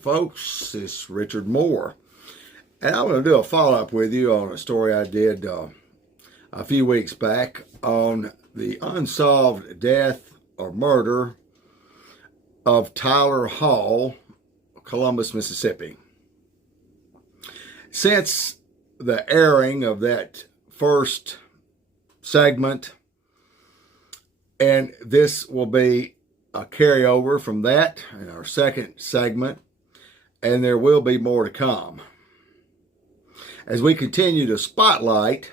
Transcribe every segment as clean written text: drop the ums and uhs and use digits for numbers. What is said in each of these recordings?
folks, it's Richard Moore, and I'm going to do a follow-up with you on a story I did a few weeks back on the unsolved death or murder of Tyler Hall, Columbus, Mississippi. Since the airing of that first segment, and this will be a carryover from that in our second segment, and there will be more to come as we continue to spotlight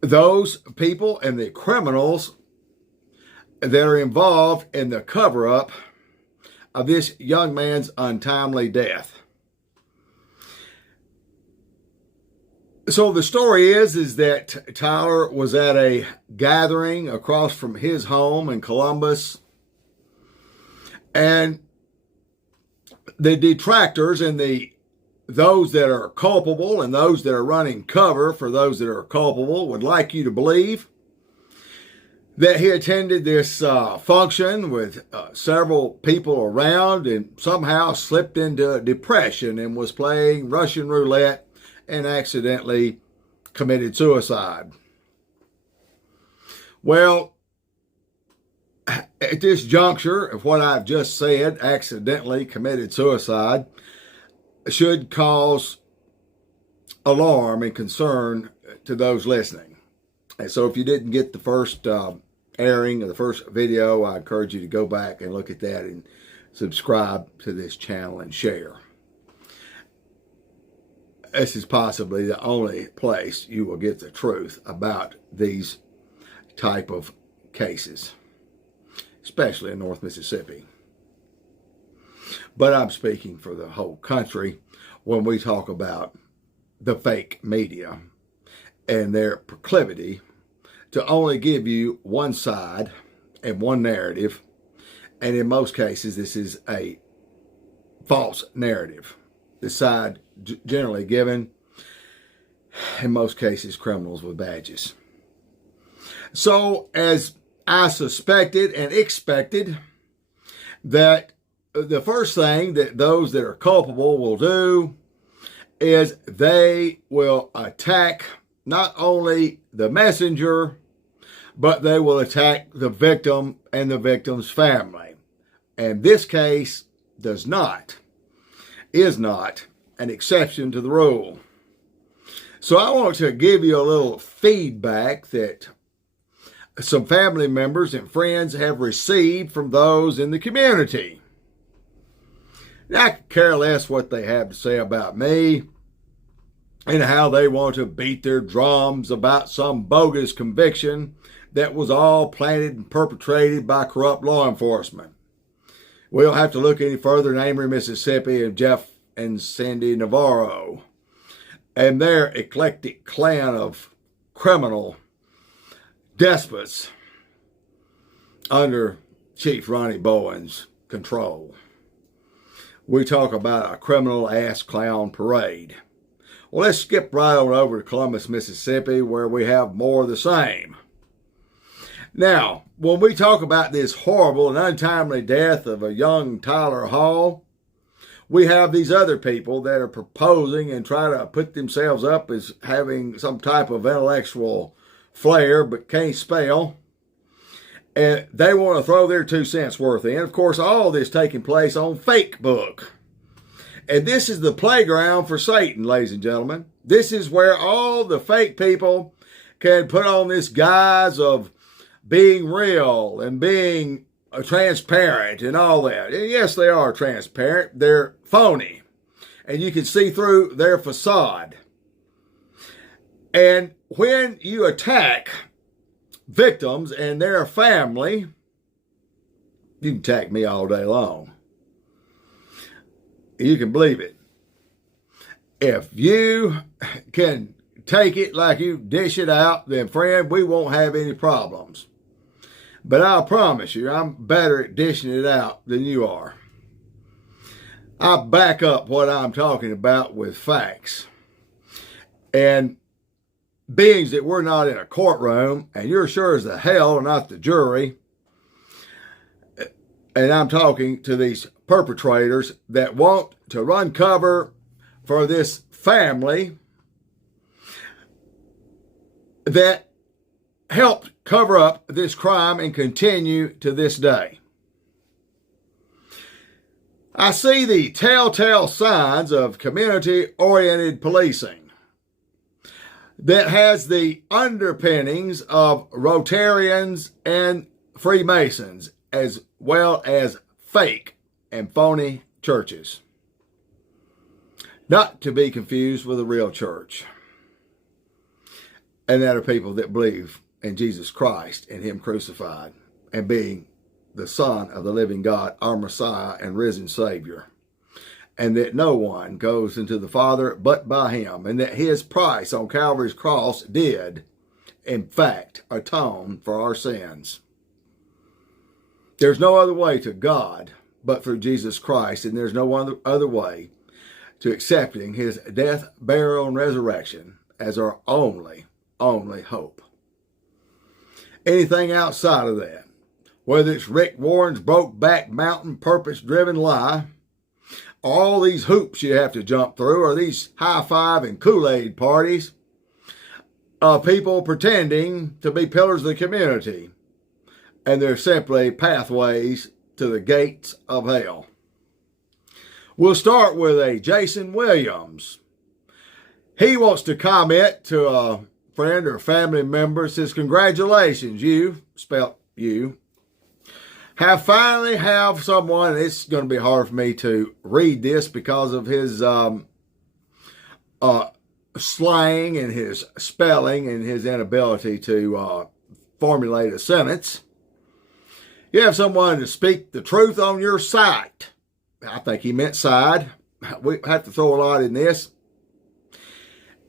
those people and the criminals that are involved in the cover-up of this young man's untimely death. So the story is that Tyler was at a gathering across from his home in Columbus, and the detractors and those that are culpable and those that are running cover for those that are culpable would like you to believe that he attended this function with several people around and somehow slipped into depression and was playing Russian roulette and accidentally committed suicide. Well, at this juncture of what I've just said, accidentally committed suicide, should cause alarm and concern to those listening. And so if you didn't get the first airing of the first video, I encourage you to go back and look at that and subscribe to this channel and share. This is possibly the only place you will get the truth about these type of cases, especially in North Mississippi. But I'm speaking for the whole country when we talk about the fake media and their proclivity to only give you one side and one narrative. And in most cases, this is a false narrative. The side generally given, in most cases, criminals with badges. So, as I suspected and expected, that the first thing that those that are culpable will do is they will attack not only the messenger, but they will attack the victim and the victim's family. And this case is not an exception to the rule. So I want to give you a little feedback that some family members and friends have received from those in the community. Now, I could care less what they have to say about me and how they want to beat their drums about some bogus conviction that was all planted and perpetrated by corrupt law enforcement. We don't have to look any further than Amory, Mississippi, and Jeff and Cindy Navarro and their eclectic clan of criminal despots under Chief Ronnie Bowen's control. We talk about a criminal ass clown parade. Well, let's skip right on over to Columbus, Mississippi, where we have more of the same. Now, when we talk about this horrible and untimely death of a young Tyler Hall, we have these other people that are proposing and try to put themselves up as having some type of intellectual flair but can't spell. And they want to throw their 2 cents worth in. Of course, all this taking place on Facebook. And this is the playground for Satan, ladies and gentlemen. This is where all the fake people can put on this guise of being real and being transparent and all that. And yes, they are transparent. They're phony. And you can see through their facade. And when you attack victims and their family, you can attack me all day long. You can believe it. If you can take it like you dish it out, then friend, we won't have any problems. But I'll promise you, I'm better at dishing it out than you are. I back up what I'm talking about with facts. And being that we're not in a courtroom, and you're sure as the hell not the jury, and I'm talking to these perpetrators that want to run cover for this family that helped cover up this crime and continue to this day. I see the telltale signs of community-oriented policing that has the underpinnings of Rotarians and Freemasons, as well as fake and phony churches. Not to be confused with a real church. And that are people that believe in Jesus Christ and Him crucified and being the Son of the living God, our Messiah and risen Savior. And that no one goes into the Father but by Him. And that His price on Calvary's cross did, in fact, atone for our sins. There's no other way to God but through Jesus Christ. And there's no other way to accepting His death, burial, and resurrection as our only hope. Anything outside of that, whether it's Rick Warren's broke-back mountain purpose-driven lie, all these hoops you have to jump through, or these high-five and Kool-Aid parties of people pretending to be pillars of the community, and they're simply pathways to the gates of hell. We'll start with a Jason Williams. He wants to comment to a friend or family member, says, "Congratulations, you," spelled you, finally have someone, and it's going to be hard for me to read this because of his slang and his spelling and his inability to formulate a sentence. You have someone to speak the truth on your side. I think he meant side. We have to throw a lot in this.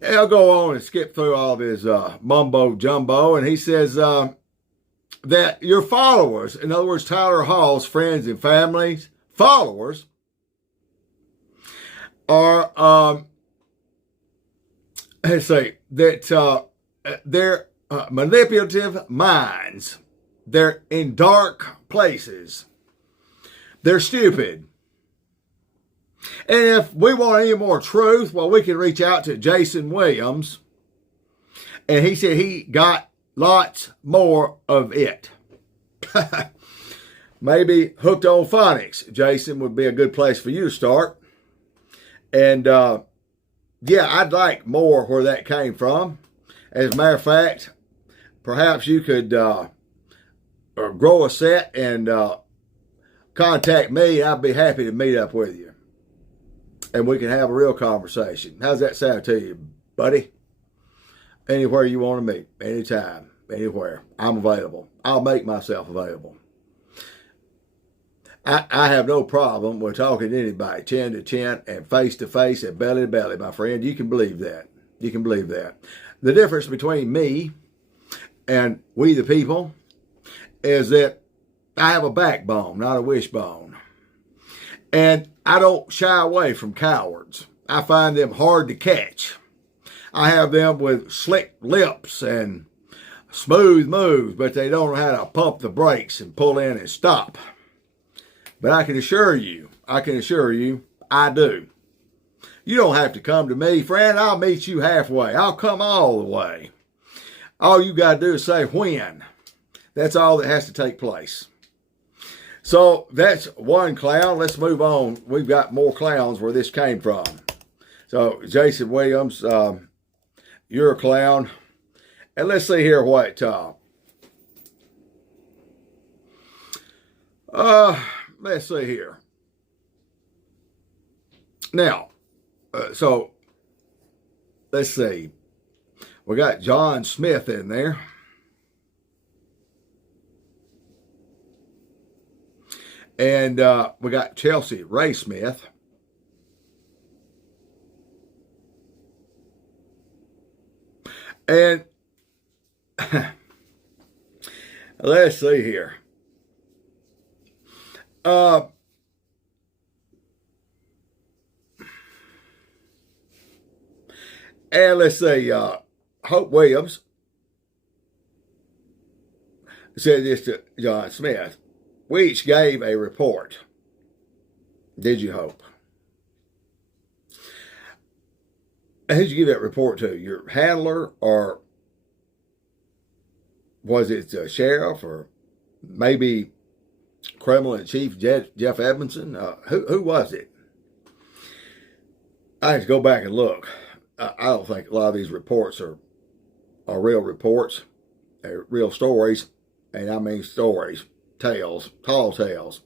I'll go on and skip through all of his mumbo jumbo, and he says that your followers, in other words, Tyler Hall's friends and families, followers, are, let's say, that they're manipulative minds. They're in dark places. They're stupid. And if we want any more truth, well, we can reach out to Jason Williams. And he said he got lots more of it. Maybe Hooked on Phonics, Jason, would be a good place for you to start. And yeah, I'd like more where that came from. As a matter of fact, perhaps you could grow a set and contact me. I'd be happy to meet up with you. And we can have a real conversation. How's that sound to you, buddy? Anywhere you want to meet, anytime, anywhere. I'm available. I'll make myself available. I have no problem with talking to anybody, chin to chin and face to face and belly to belly, my friend. You can believe that. You can believe that. The difference between me and we the people is that I have a backbone, not a wishbone. And I don't shy away from cowards. I find them hard to catch. I have them with slick lips and smooth moves, but they don't know how to pump the brakes and pull in and stop. But I can assure you, I do. You don't have to come to me, friend. I'll meet you halfway. I'll come all the way. All you got to do is say when. That's all that has to take place. So that's one clown. Let's move on. We've got more clowns where this came from. So Jason Williams, you're a clown. And let's see here what, let's see here. Now, so let's see. We got John Smith in there. And we got Chelsea Ray Smith. And let's see here. And let's see, Hope Williams said this to John Smith. We each gave a report. Did you hope? Who'd you give that report to? Your handler, or was it the sheriff, or maybe criminal in chief Jeff Edmondson? Who was it? I have to go back and look. I don't think a lot of these reports are real reports. They're real stories, and I mean stories, tales, tall tales.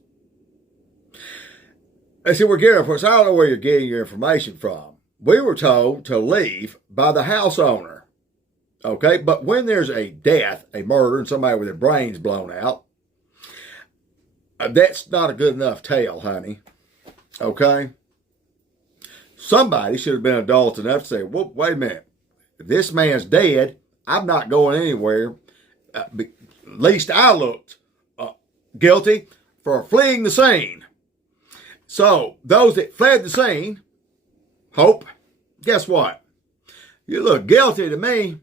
And see, we're getting reports. I don't know where you're getting your information from. We were told to leave by the house owner. Okay, but when there's a death, a murder, and somebody with their brains blown out, that's not a good enough tale, honey. Okay? Somebody should have been adult enough to say, well, wait a minute. If this man's dead, I'm not going anywhere. At least I looked guilty for fleeing the scene. So, those that fled the scene, Hope, guess what? You look guilty to me.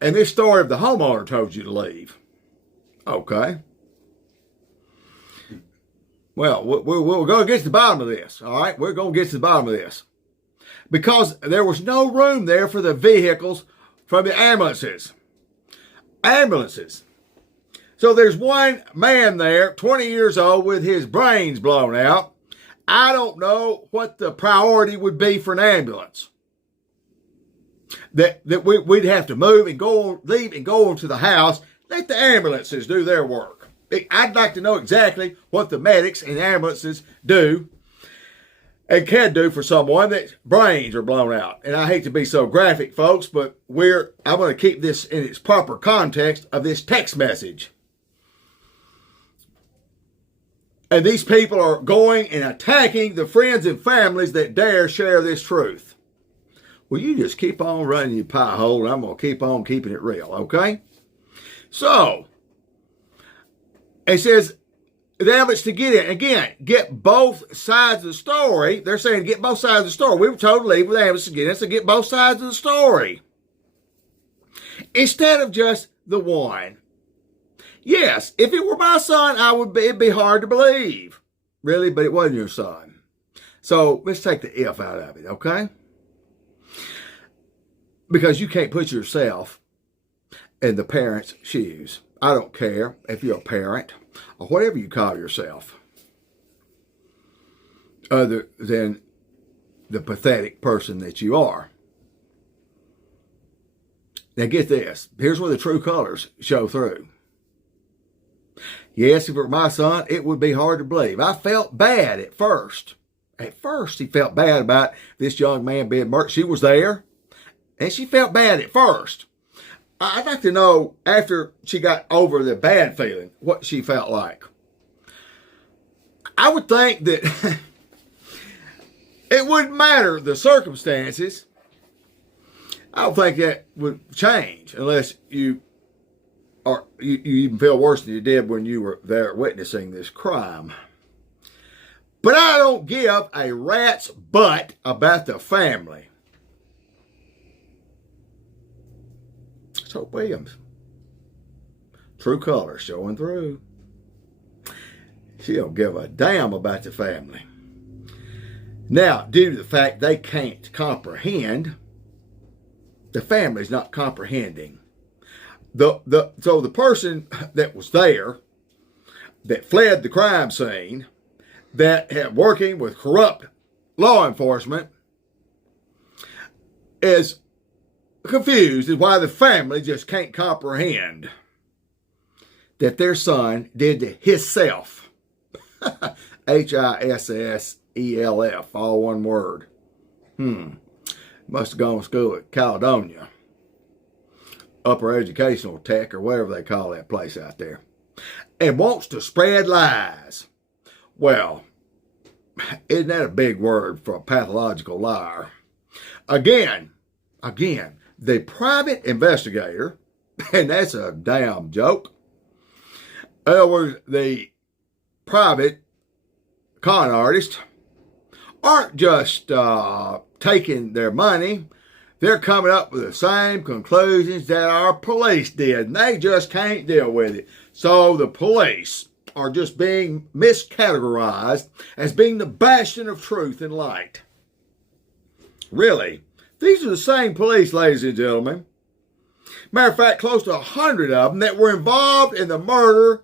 And this story of the homeowner told you to leave. Okay. Well, we're going to get to the bottom of this, all right? We're going to get to the bottom of this. Because there was no room there for the vehicles from the ambulances. Ambulances. So there's one man there, 20 years old, with his brains blown out. I don't know what the priority would be for an ambulance. That we'd have to move and leave and go into the house. Let the ambulances do their work. I'd like to know exactly what the medics and ambulances do and can do for someone that brains are blown out. And I hate to be so graphic, folks, but I'm going to keep this in its proper context of this text message. And these people are going and attacking the friends and families that dare share this truth. Well, you just keep on running your pie hole, and I'm going to keep on keeping it real, okay? So, it says, the evidence to get in. Again, get both sides of the story. They're saying get both sides of the story. We were told to leave with the evidence to get in, so get both sides of the story. Instead of just the one. Yes, if it were my son, it'd be hard to believe. Really, but it wasn't your son. So let's take the if out of it, okay? Because you can't put yourself in the parent's shoes. I don't care if you're a parent or whatever you call yourself, other than the pathetic person that you are. Now get this. Here's where the true colors show through. Yes, if it were my son, it would be hard to believe. I felt bad at first. At first, he felt bad about this young man being murdered. She was there, and she felt bad at first. I'd like to know, after she got over the bad feeling, what she felt like. I would think that it wouldn't matter the circumstances. I don't think that would change unless you even feel worse than you did when you were there witnessing this crime. But I don't give a rat's butt about the family. It's Hope Williams. True colors showing through. She don't give a damn about the family. Now, due to the fact they can't comprehend, the family's not comprehending. So the person that was there, that fled the crime scene, that had working with corrupt law enforcement, is confused as why the family just can't comprehend that their son did to himself. HISSELF, all one word. Must have gone to school at Caledonia. Upper Educational Tech, or whatever they call that place out there. And wants to spread lies. Well, isn't that a big word for a pathological liar? Again, the private investigator, and that's a damn joke. In other words, the private con artists aren't just taking their money. They're coming up with the same conclusions that our police did, and they just can't deal with it. So the police are just being miscategorized as being the bastion of truth and light. Really, these are the same police, ladies and gentlemen. Matter of fact, close to 100 of them that were involved in the murder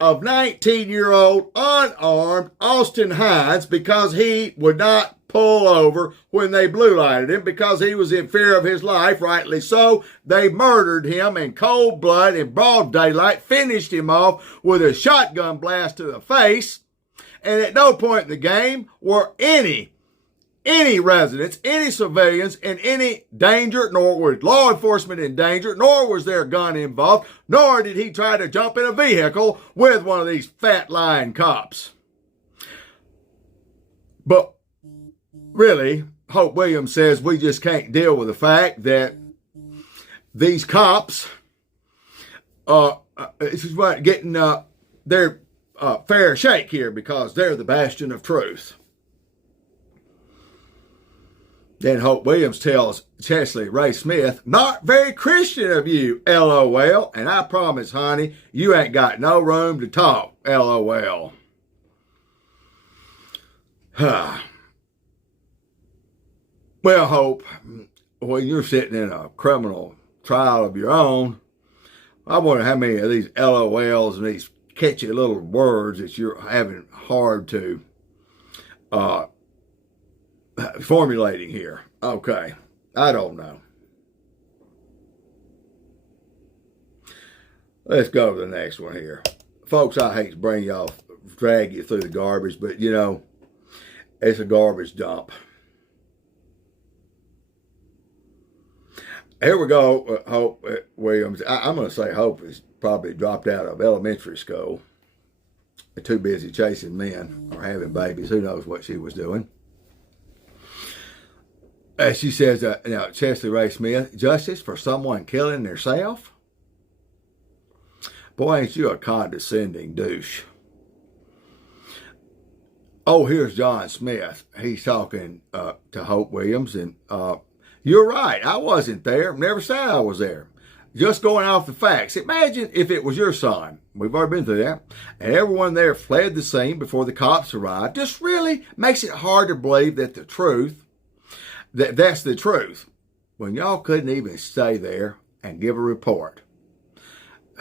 of 19-year-old unarmed Austin Hines because he would not pull over when they blue lighted him because he was in fear of his life, rightly so. They murdered him in cold blood in broad daylight, finished him off with a shotgun blast to the face, and at no point in the game were any residents, any civilians in any danger, nor was law enforcement in danger, nor was there a gun involved, nor did he try to jump in a vehicle with one of these fat lying cops. But really, Hope Williams says we just can't deal with the fact that these cops are getting their fair shake here because they're the bastion of truth. Then Hope Williams tells Chesley Ray Smith, not very Christian of you, LOL. And I promise, honey, you ain't got no room to talk, LOL. Well, Hope, when you're sitting in a criminal trial of your own, I wonder how many of these LOLs and these catchy little words that you're having hard to formulating here. Okay, I don't know. Let's go to the next one here. Folks, I hate to drag you through the garbage, but you know, it's a garbage dump. Here we go, Hope Williams. I'm going to say Hope has probably dropped out of elementary school. Too busy chasing men or having babies. Who knows what she was doing. She says, now, Chesley Ray Smith, justice for someone killing themselves? Boy, ain't you a condescending douche. Oh, here's John Smith. He's talking to Hope Williams, and you're right. I wasn't there. Never said I was there. Just going off the facts. Imagine if it was your son. We've already been through that. And everyone there fled the scene before the cops arrived. Just really makes it hard to believe that the truth, that's the truth, when y'all couldn't even stay there and give a report.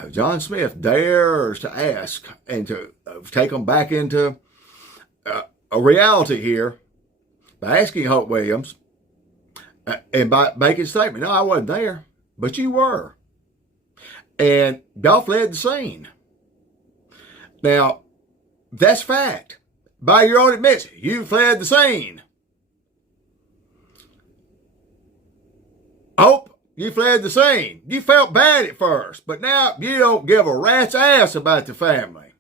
John Smith dares to ask and to take them back into a reality here by asking Hope Williams and by making a statement. No, I wasn't there, but you were. And y'all fled the scene. Now, that's fact. By your own admission, you fled the scene. Hope, you fled the scene. You felt bad at first, but now you don't give a rat's ass about the family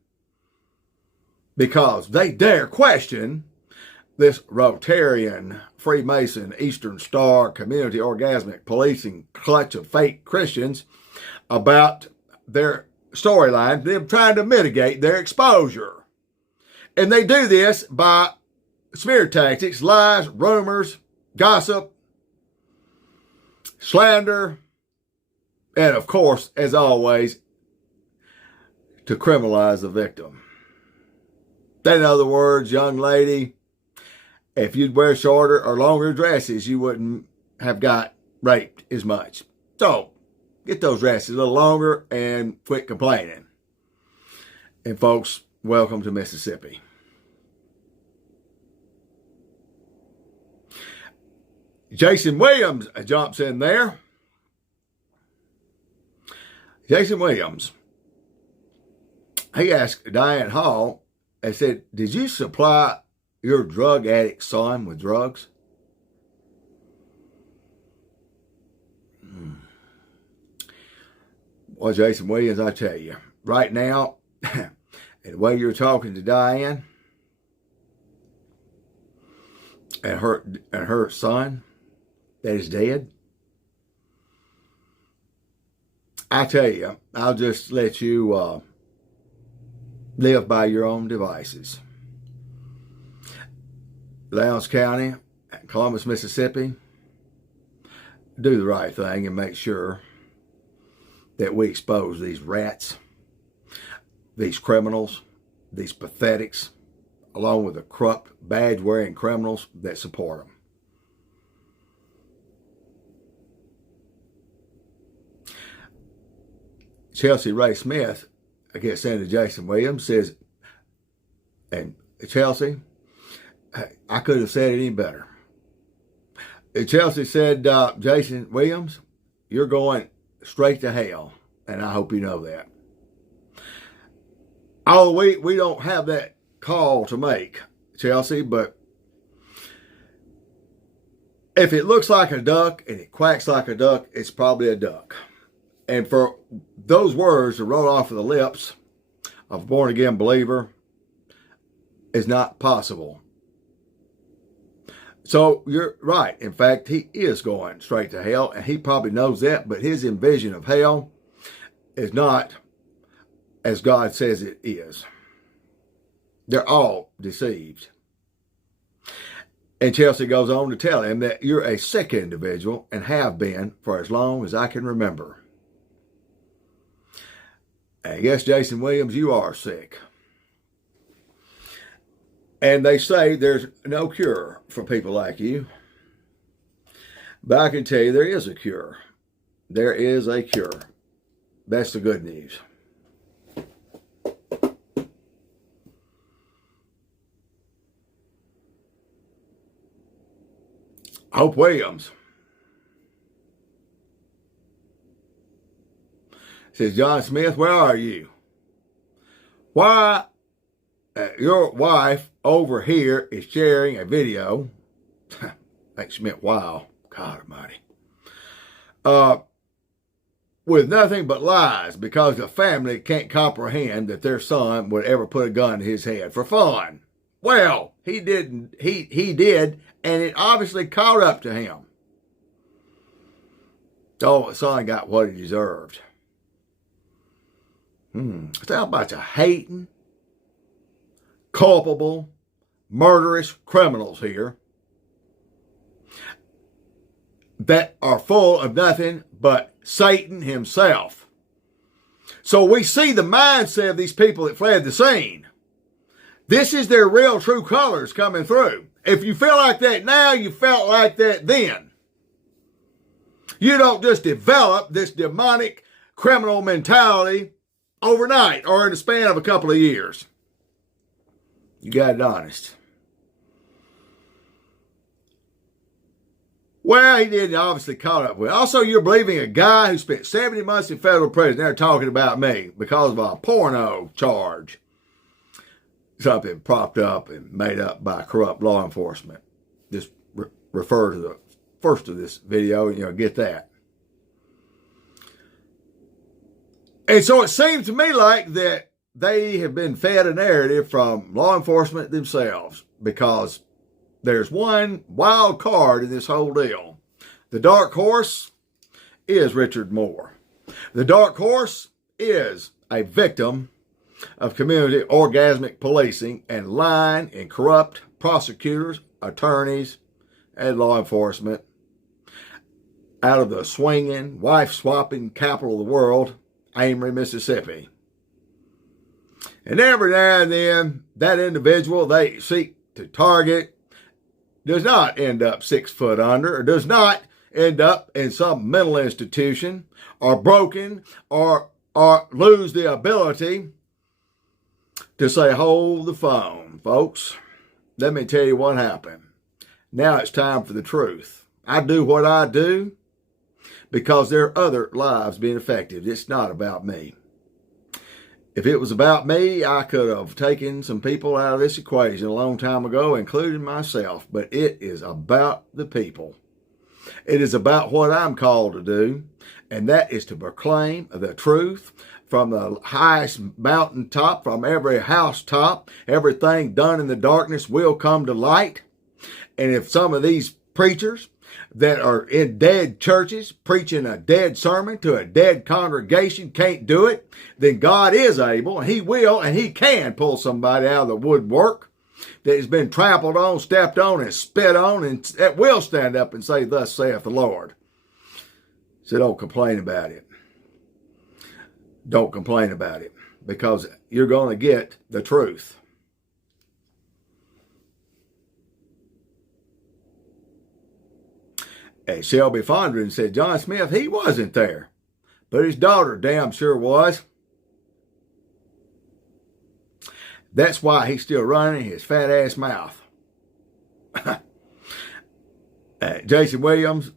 because they dare question this Rotarian, Freemason, Eastern Star, community orgasmic policing clutch of fake Christians about their storyline, them trying to mitigate their exposure. And they do this by smear tactics, lies, rumors, gossip, slander, and of course, as always, to criminalize the victim. In other words, young lady, if you'd wear shorter or longer dresses, you wouldn't have got raped as much. So, get those dresses a little longer and quit complaining. And folks, welcome to Mississippi. Jason Williams jumps in there. Jason Williams, he asked Diane Hall, and said, did you supply your drug addict son with drugs? Well, Jason Williams, I tell you, right now, and the way you're talking to Diane and her son that is dead, I tell you, I'll just let you live by your own devices. Lowndes County, Columbus, Mississippi, do the right thing and make sure that we expose these rats, these criminals, these pathetics, along with the corrupt, badge-wearing criminals that support them. Chelsea Ray Smith, against Senator Jason Williams, says, and Chelsea, I could have said it any better. Chelsea said, Jason Williams, you're going straight to hell, and I hope you know that. Oh, we don't have that call to make, Chelsea, but if it looks like a duck and it quacks like a duck, it's probably a duck. And for those words to roll off of the lips of a born-again believer is not possible. So you're right. In fact, he is going straight to hell, and he probably knows that, but his envision of hell is not as God says it is. They're all deceived. And Chelsea goes on to tell him that you're a sick individual and have been for as long as I can remember. And yes, Jason Williams, you are sick. And they say there's no cure for people like you. But I can tell you there is a cure. There is a cure. That's the good news. Hope Williams says, John Smith, where are you? Why your wife over here is sharing a video. I think she meant wow. God almighty. With nothing but lies because the family can't comprehend that their son would ever put a gun to his head for fun. Well, he didn't. He did, and it obviously caught up to him. Oh, the son got what he deserved. It's all about the hating, culpable, murderous criminals here that are full of nothing but Satan himself. So we see the mindset of these people that fled the scene. This is their real true colors coming through. If you feel like that now, you felt like that then. You don't just develop this demonic criminal mentality overnight or in the span of a couple of years. You got it honest. Well, he didn't obviously caught up with. Also, you're believing a guy who spent 70 months in federal prison. They're talking about me because of a porno charge. Something propped up and made up by corrupt law enforcement. Just refer to the first of this video and get that. And so it seems to me like that they have been fed a narrative from law enforcement themselves, because there's one wild card in this whole deal. The dark horse is Richard Moore. The dark horse is a victim of community orgasmic policing and lying and corrupt prosecutors, attorneys, and law enforcement out of the swinging, wife-swapping capital of the world, Amory, Mississippi. And every now and then, that individual they seek to target does not end up 6 foot under, or does not end up in some mental institution, or broken, or lose the ability to say, hold the phone, folks. Let me tell you what happened. Now it's time for the truth. I do what I do because there are other lives being affected. It's not about me. If it was about me, I could have taken some people out of this equation a long time ago, including myself. But it is about the people. It is about what I'm called to do, and that is to proclaim the truth from the highest mountaintop, from every housetop. Everything done in the darkness will come to light. And if some of these preachers that are in dead churches preaching a dead sermon to a dead congregation can't do it, then God is able, and he will, and he can pull somebody out of the woodwork that has been trampled on, stepped on, and spit on, and that will stand up and say, thus saith the Lord. So don't complain about it. Don't complain about it. because you're going to get the truth. And Shelby Fondren said John Smith, he wasn't there, but his daughter damn sure was. That's why he's still running his fat ass mouth. Jason Williams,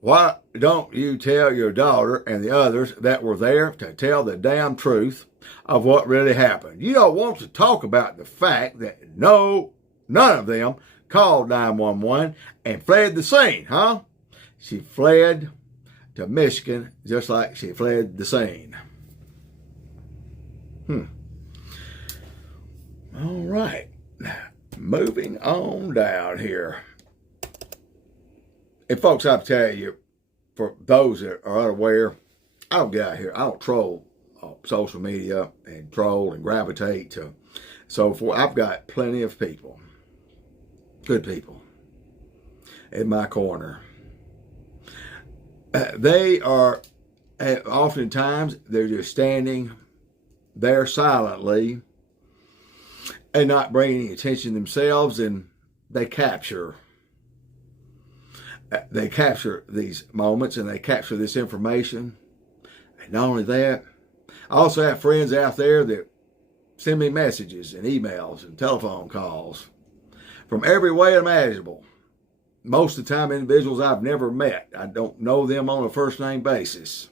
why don't you tell your daughter and the others that were there to tell the damn truth of what really happened? You don't want to talk about the fact that none of them called 911 and fled the scene, huh? She fled to Michigan just like she fled the scene. All right. Moving on down here. And folks, I'll tell you, for those that are unaware, I don't get out here. I don't troll social media and troll and gravitate to so forth. I've got plenty of people, good people, in my corner. They are, oftentimes, they're just standing there silently and not bringing any attention themselves, and they capture these moments and they capture this information. And not only that, I also have friends out there that send me messages and emails and telephone calls from every way imaginable. Most of the time, individuals I've never met. I don't know them on a first name basis.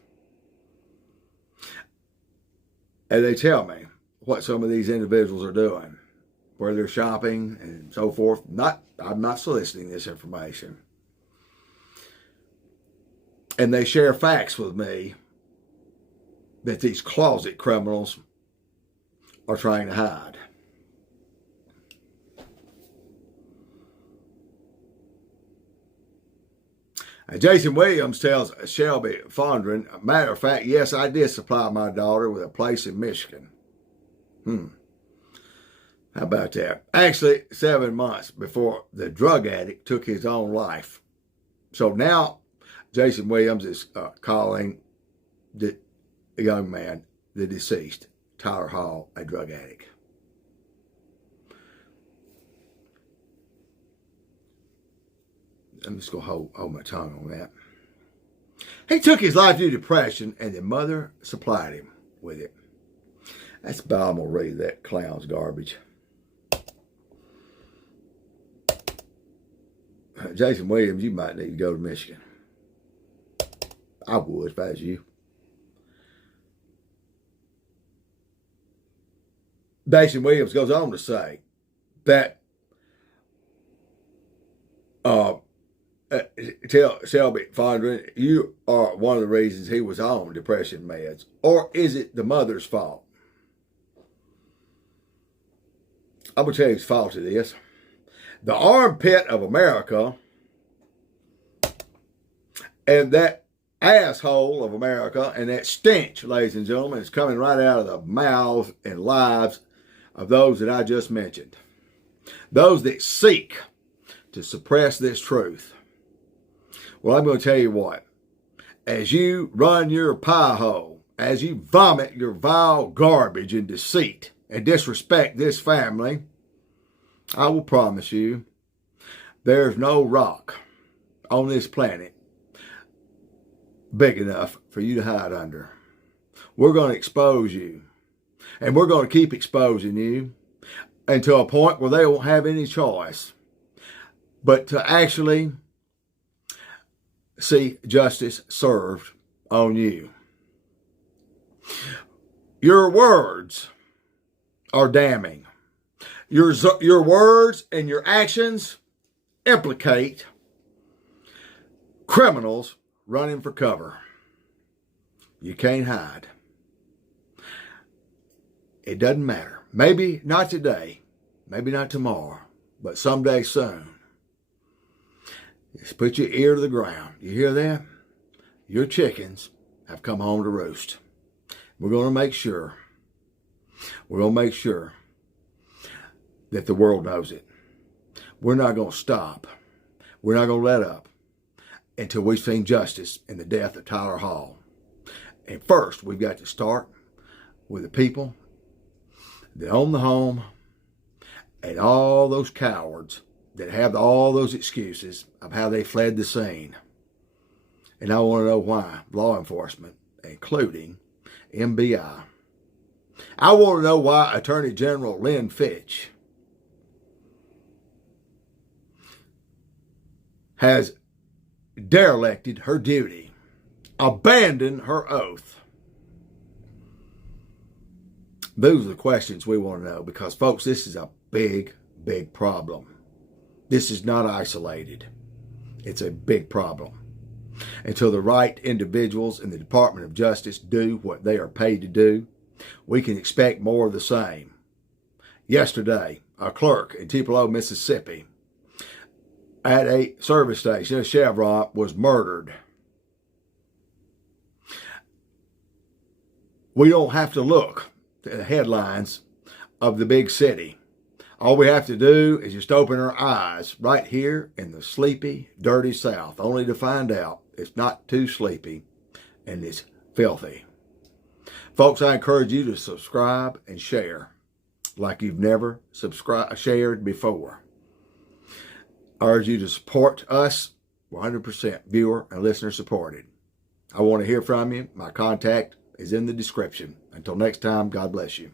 And they tell me what some of these individuals are doing, where they're shopping and so forth. I'm not soliciting this information. And they share facts with me that these closet criminals are trying to hide. Jason Williams tells Shelby Fondren, matter of fact, yes, I did supply my daughter with a place in Michigan. How about that? Actually, 7 months before the drug addict took his own life. So now Jason Williams is calling the young man, the deceased, Tyler Hall, a drug addict. I'm just going to hold my tongue on that. He took his life due to depression, and the mother supplied him with it. That's about, I'm going to read that clown's garbage. Jason Williams, you might need to go to Michigan. I would if I was you. Jason Williams goes on to say that tell Shelby Fondren, you are one of the reasons he was on depression meds. Or is it the mother's fault? I'm going to tell you whose fault it is. The armpit of America and that asshole of America and that stench, ladies and gentlemen, is coming right out of the mouths and lives of those that I just mentioned. Those that seek to suppress this truth. Well, I'm going to tell you what. As you run your pie hole, as you vomit your vile garbage and deceit and disrespect this family, I will promise you there's no rock on this planet big enough for you to hide under. We're going to expose you. And we're going to keep exposing you until a point where they won't have any choice but to actually see justice served on you. Your words are damning. Your words and your actions implicate criminals running for cover. You can't hide. It doesn't matter. Maybe not today, maybe not tomorrow, but someday soon. Just put your ear to the ground. You hear that? Your chickens have come home to roost. We're going to make sure that the world knows it. We're not going to stop. We're not going to let up until we've seen justice in the death of Tyler Hall. And first, we've got to start with the people that own the home and all those cowards that have all those excuses of how they fled the scene. And I want to know why law enforcement, including MBI, I want to know why Attorney General Lynn Fitch has derelicted her duty, abandoned her oath. Those are the questions we want to know because, folks, this is a big, big problem. This is not isolated. It's a big problem. Until the right individuals in the Department of Justice do what they are paid to do, we can expect more of the same. Yesterday, a clerk in Tupelo, Mississippi, at a service station, a Chevron, was murdered. We don't have to look at the headlines of the big city. All we have to do is just open our eyes right here in the sleepy, dirty South, only to find out it's not too sleepy and it's filthy. Folks, I encourage you to subscribe and share like you've never shared before. I urge you to support us, 100% viewer and listener supported. I want to hear from you. My contact is in the description. Until next time, God bless you.